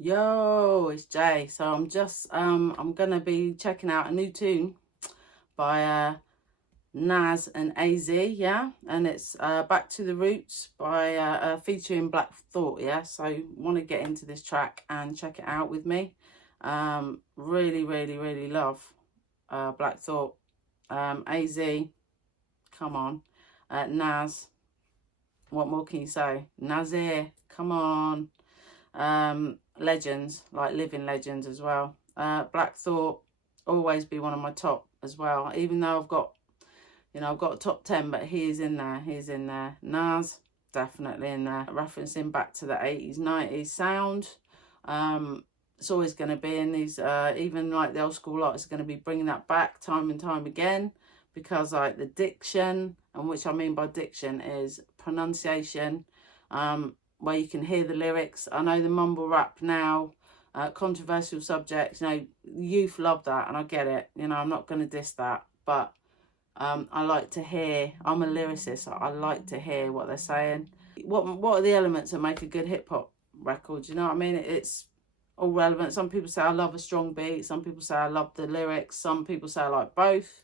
Yo, it's Jay. So I'm gonna be checking out a new tune by Nas and AZ, yeah, and it's Back to the Roots by featuring Black Thought, yeah. So want to get into this track and check it out with me. Really love Black Thought. AZ, come on. Nas, what more can you say? Nasir, come on. Legends, like living legends as well. Black Thought, always be one of my top as well, even though I've got a top 10, but he is in there. He's in there. Nas, definitely in there. Referencing back to the 80s, 90s sound. It's always going to be in these, even like the old school artists are going to be bringing that back time and time again, because like the diction, and which I mean by diction is pronunciation, where you can hear the lyrics. I know the mumble rap now, controversial subjects, youth love that, and I get it. I'm not going to diss that, but I like to hear. I'm a lyricist. I like to hear what they're saying. What are the elements that make a good hip hop record? You know what I mean? It's all relevant. Some people say I love a strong beat. Some people say I love the lyrics. Some people say I like both.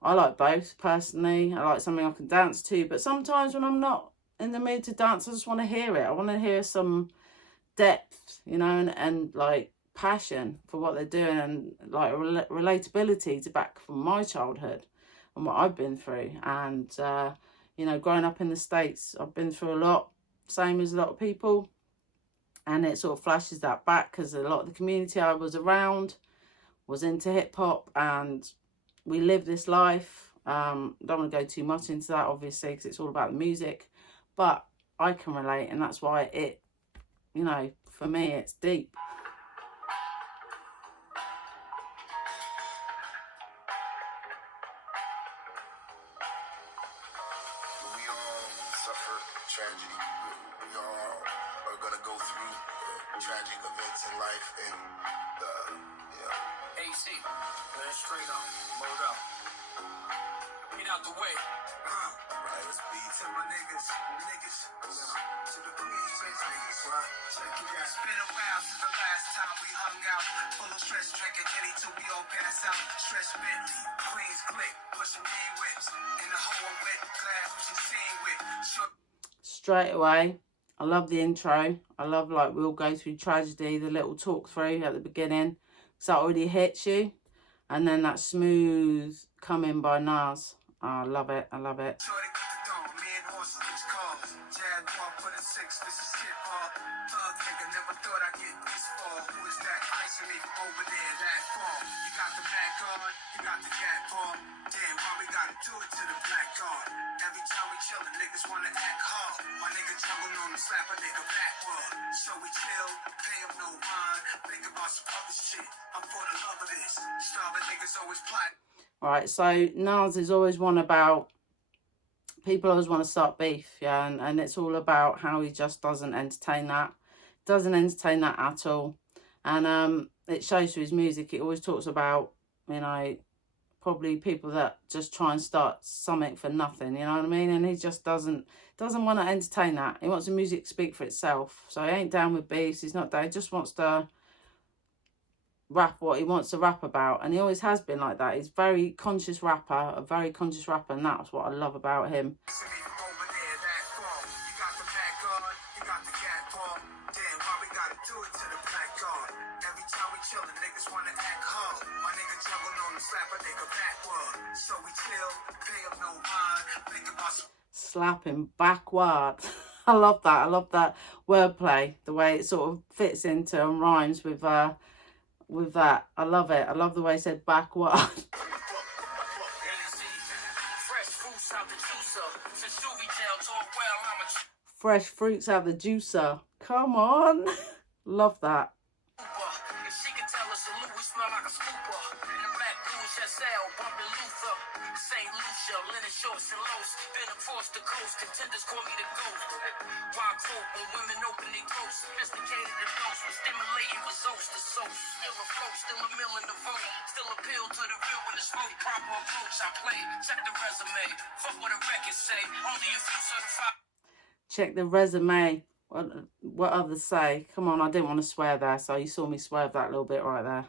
I like both personally. I like something I can dance to. But sometimes when I'm not in the mood to dance, I just want to hear it. I want to hear some depth, and like passion for what they're doing, and like relatability to back from my childhood and what I've been through. And growing up in the States, I've been through a lot, same as a lot of people, and it sort of flashes that back, because a lot of the community I was around was into hip-hop, and we live this life. Don't want to go too much into that, obviously, because it's all about the music, but I can relate, and that's why it, for me, it's deep. We all suffer tragedy. We all are gonna go through tragic events in life, and AC, man, straight up, mode up. Get out the way. Right, let's be to my niggas, to the police, niggas, right? Check it out. It's been a while since the last time we hung out. Full of stress, drinking Henny till we all pass out. Stress Bentley, Queens click, pushing mean whips. In the whole wet class, which you seen with. Straight away, I love the intro. I love, like, we'll go through tragedy, the little talk through at the beginning, so that already hits you, and then that smooth coming by Nas. I love it. I love it. Every time we chillin', niggas wanna act hard. My nigga jungle on the slap a nigga backward. So we chill, pay him no mind. Think about some other shit. I'm for the love of this. Starving niggas always plot. Alright, so Nas is always one about, people always want to start beef, yeah, and it's all about how he just doesn't entertain that. Doesn't entertain that at all. And it shows through his music. It always talks about, probably people that just try and start something for nothing, you know what I mean? And he just doesn't want to entertain that. He wants the music to speak for itself. So he ain't down with beefs. He's not down. He just wants to rap what he wants to rap about, and he always has been like that. He's a very conscious rapper, and that's what I love about him. Slap him backward. I love that. I love that wordplay, the way it sort of fits into and rhymes with that. I love it. I love the way he said backward. Fresh fruits out the juicer. Come on. Love that. St. Lucia, linen shorts and lows. Been across the coast, contenders call me the GOAT. Why quote when women open their throats? Sophisticated adults with stimulating results. The soap still afloat, still a mill in the vote. Still appeal to the real when the smoke. Proper approach, I play. Check the resume. Fuck what a record say. Only a few certified. Check the resume. what others say. Come on, I didn't want to swear there, so you saw me swerve that little bit right there.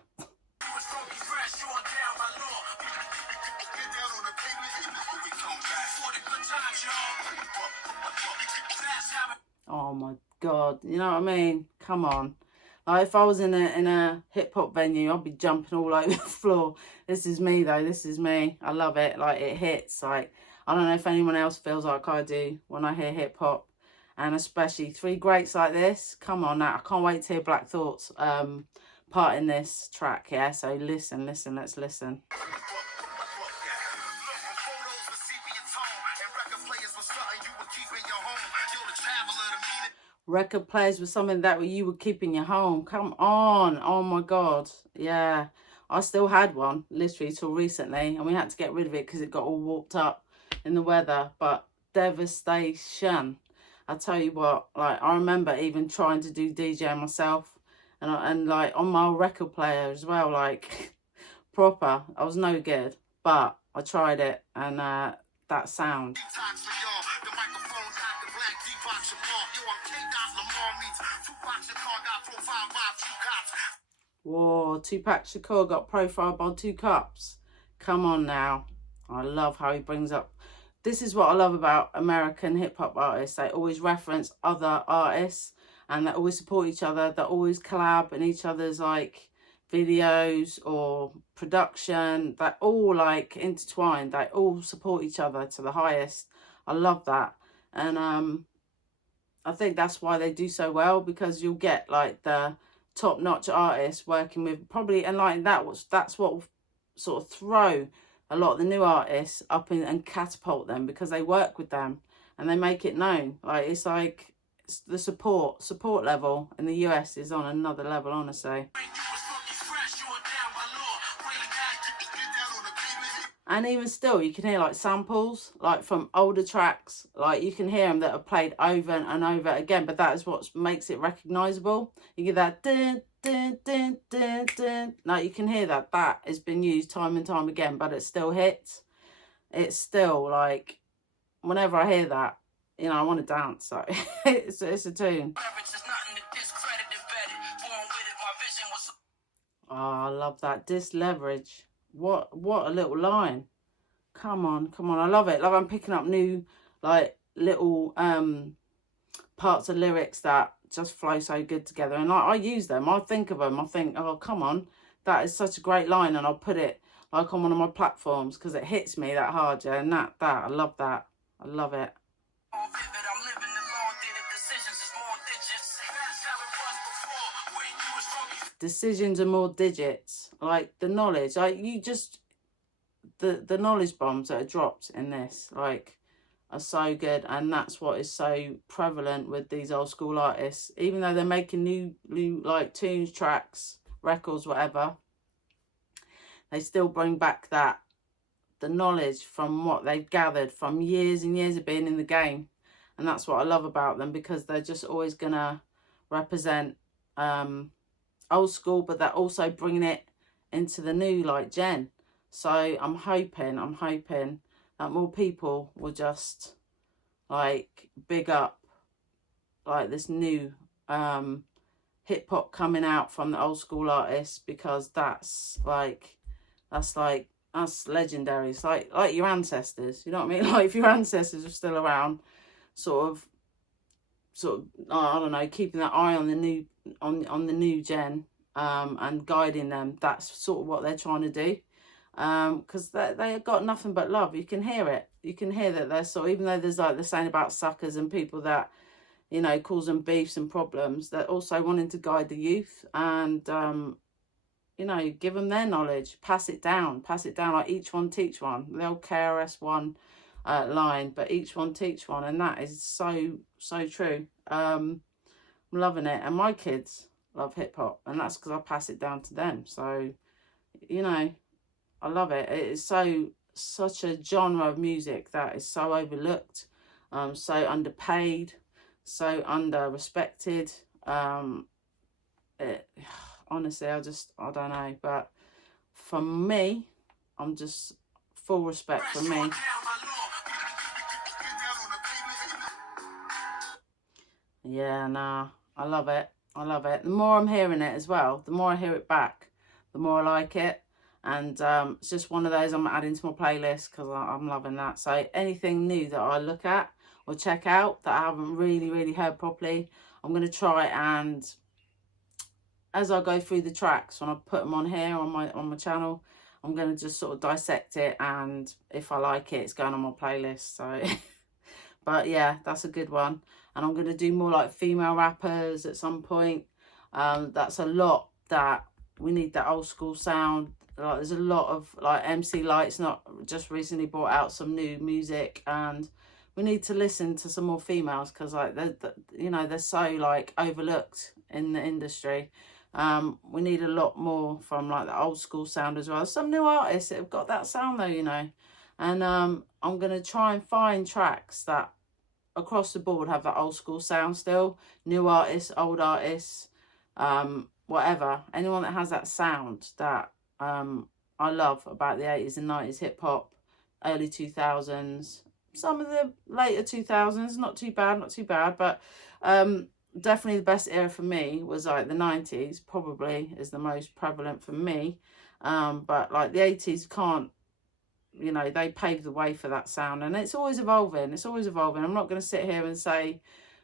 Oh my God, you know what I mean? Come on. Like if I was in a hip hop venue, I'd be jumping all over the floor. This is me though, this is me. I love it. Like it hits. Like I don't know if anyone else feels like I do when I hear hip hop. And especially three greats like this. Come on now. I can't wait to hear Black Thought's part in this track, yeah? So listen, let's listen. Record players was something that you would keep in your home. Come on. Oh my God. Yeah. I still had one, literally, till recently. And we had to get rid of it because it got all warped up in the weather. But devastation. I tell you what, like, I remember even trying to do DJ myself. And like, on my record player as well, like, proper. I was no good. But I tried it. And that sound. Whoa, Tupac Shakur got profiled by 2 Cups. Come on now. I love how he brings up. This is what I love about American hip hop artists. They always reference other artists and they always support each other. They always collab in each other's like videos or production. They're all like intertwined. They all support each other to the highest. I love that. And I think that's why they do so well, because you'll get like the top-notch artists working with probably, and like that's what will sort of throw a lot of the new artists up in and catapult them, because they work with them and they make it known. Like it's like the support level in the US is on another level, honestly. And even still, you can hear like samples, like from older tracks. Like you can hear them that are played over and over again. But that is what makes it recognisable. You get that dun, dun, dun, dun, dun. Like you can hear that has been used time and time again, but it still hits. It's still like, whenever I hear that, you know, I want to dance. So it's a tune. Oh, I love that. Disleverage. What a little line. Come on. I love it. Like I'm picking up new like little parts of lyrics that just flow so good together, and I use them. I think of them. I think, oh come on, that is such a great line, and I'll put it like on one of my platforms because it hits me that hard, yeah. And that I love that. I love it. Decisions are more digits. Like the knowledge, like you just the knowledge bombs that are dropped in this like are so good, and that's what is so prevalent with these old school artists. Even though they're making new like tunes, tracks, records, whatever, they still bring back the knowledge from what they've gathered from years and years of being in the game. And that's what I love about them, because they're just always gonna represent old school, but they're also bringing it into the new like gen. So I'm hoping that more people will just like big up like this new hip hop coming out from the old school artists, because that's legendary. It's like your ancestors, you know what I mean? Like if your ancestors are still around, sort of I don't know, keeping that eye on the new on the new gen and guiding them. That's sort of what they're trying to do, because they got nothing but love. You can hear it. You can hear that they're sort of, even though there's like the saying about suckers and people that, you know, cause them beefs and problems, they're also wanting to guide the youth and you know, give them their knowledge, pass it down, like each one teach one, the old KRS-One line, but each one teach one. And that is so true. I'm loving it, and my kids love hip-hop, and that's because I pass it down to them. So, you know, I love it. It is such a genre of music that is so overlooked, so underpaid, so under-respected. Honestly, I don't know, but for me, I'm just full respect for me. Yeah, nah, I love it. I love it. The more I'm hearing it as well, the more I hear it back, the more I like it. And it's just one of those I'm adding to my playlist because I'm loving that. So anything new that I look at or check out that I haven't really heard properly, I'm going to try, and as I go through the tracks, when I put them on here on my channel, I'm going to just sort of dissect it, and if I like it, it's going on my playlist. So but yeah, that's a good one. And I'm going to do more like female rappers at some point. That's a lot that we need, that old school sound. Like there's a lot of like MC Light's not just recently brought out some new music, and we need to listen to some more females because like they're so like overlooked in the industry. We need a lot more from like the old school sound as well. Some new artists that have got that sound though. And I'm going to try and find tracks that across the board have that old school sound still. New artists, old artists, whatever. Anyone that has that sound that I love about the 80s and 90s hip hop, early 2000s, some of the later 2000s, not too bad, but definitely the best era for me was like the 90s, probably is the most prevalent for me. But like the 80s can't, they paved the way for that sound, and it's always evolving. I'm not going to sit here and say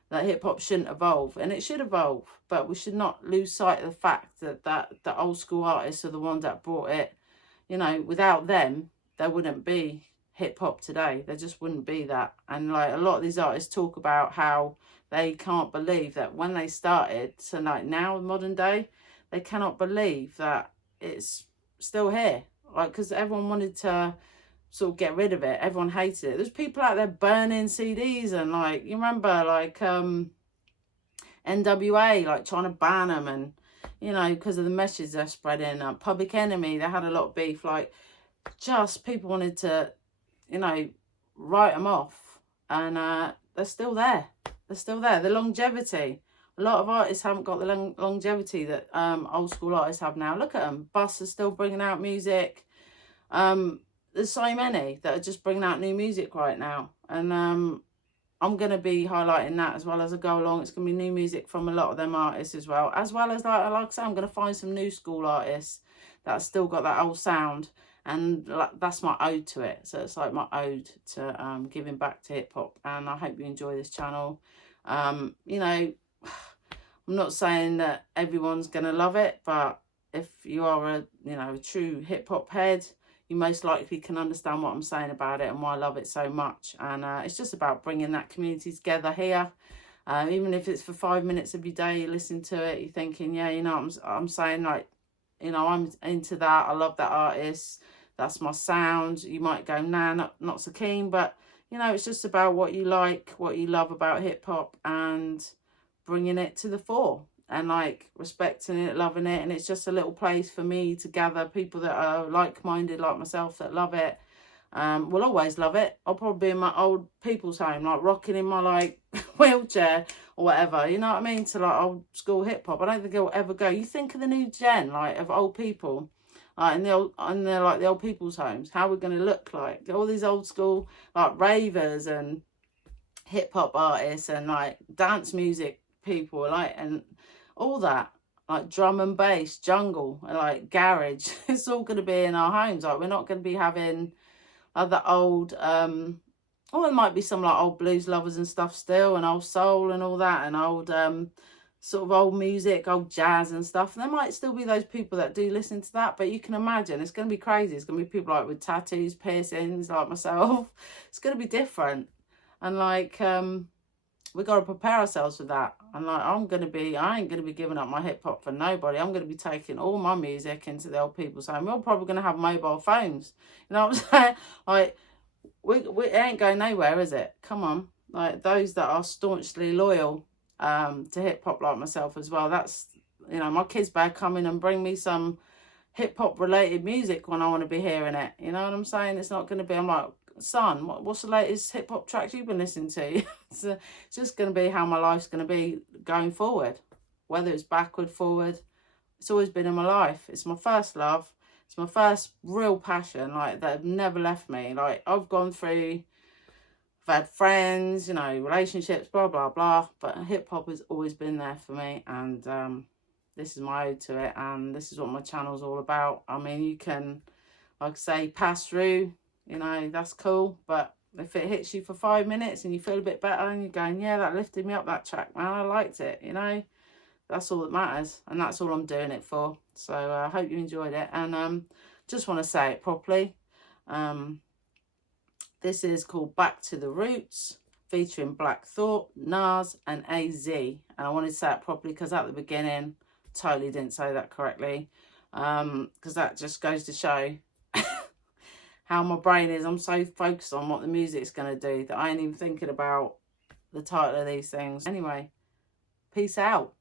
that hip hop shouldn't evolve, and it should evolve, but we should not lose sight of the fact that the old school artists are the ones that brought it. Without them, there wouldn't be hip hop today. There just wouldn't be that. And like a lot of these artists talk about how they can't believe that when they started to like now modern day, they cannot believe that it's still here. Like, because everyone wanted to sort of get rid of it. Everyone hated it. There's people out there burning CDs, and like, you remember like NWA, like trying to ban them, and because of the message they're spreading. Public Enemy, they had a lot of beef. Like, just people wanted to, write them off, and they're still there. The longevity. A lot of artists haven't got the longevity that old school artists have now. Look at them. Bus is still bringing out music. There's so many that are just bringing out new music right now, and I'm going to be highlighting that as well as I go along. It's going to be new music from a lot of them artists as well as like I say, I'm going to find some new school artists that still got that old sound, and that's my ode to it. So it's like my ode to giving back to hip hop, and I hope you enjoy this channel. I'm not saying that everyone's going to love it, but if you are a true hip hop head, you most likely can understand what I'm saying about it and why I love it so much. And it's just about bringing that community together here. Even if it's for 5 minutes of your day, you listen to it, you're thinking, yeah, I'm saying like, I'm into that. I love that artist. That's my sound. You might go, nah, not so keen. But, it's just about what you like, what you love about hip hop, and bringing it to the fore, and like respecting it, loving it. And it's just a little place for me to gather people that are like-minded like myself, that love it. Will always love it. I'll probably be in my old people's home, like rocking in my like wheelchair or whatever, you know what I mean, to like old school hip hop. I don't think it'll ever go. You think of the new gen, like of old people, in the old people's homes, how we're going to look like. All these old school like ravers and hip hop artists and like dance music people, like, and all that, like drum and bass, jungle, and like garage. It's all going to be in our homes. Like, we're not going to be having other old there might be some like old blues lovers and stuff still, and old soul and all that, and old sort of old music, old jazz and stuff. And there might still be those people that do listen to that, but you can imagine it's going to be crazy. It's going to be people like with tattoos, piercings, like myself. It's going to be different. And like we got to prepare ourselves for that. And like, I ain't going to be giving up my hip hop for nobody. I'm going to be taking all my music into the old people's home. We're probably going to have mobile phones. You know what I'm saying? Like, it ain't going nowhere, is it? Come on. Like, those that are staunchly loyal to hip hop like myself as well. That's, my kids better come in and bring me some hip hop related music when I want to be hearing it. You know what I'm saying? It's not going to be, I'm like, son, what's the latest hip hop tracks you've been listening to? It's just going to be how my life's going to be going forward, whether it's backward, forward. It's always been in my life. It's my first love. It's my first real passion, like, that have never left me. Like, I've gone through I've had friends, you know, relationships, blah, blah, blah. But hip hop has always been there for me. And this is my ode to it. And this is what my channel's all about. I mean, you can, like I say, pass through, you know, that's cool. But if it hits you for 5 minutes and you feel a bit better and you're going, yeah, that lifted me up, that track, man, I liked it, you know. That's all that matters, and that's all I'm doing it for. So I hope you enjoyed it, and just want to say it properly. This is called Back to the Roots, featuring Black Thought, Nas, and AZ. And I wanted to say it properly because at the beginning, totally didn't say that correctly, because that just goes to show how my brain is. I'm so focused on what the music's going to do that I ain't even thinking about the title of these things. Anyway, peace out.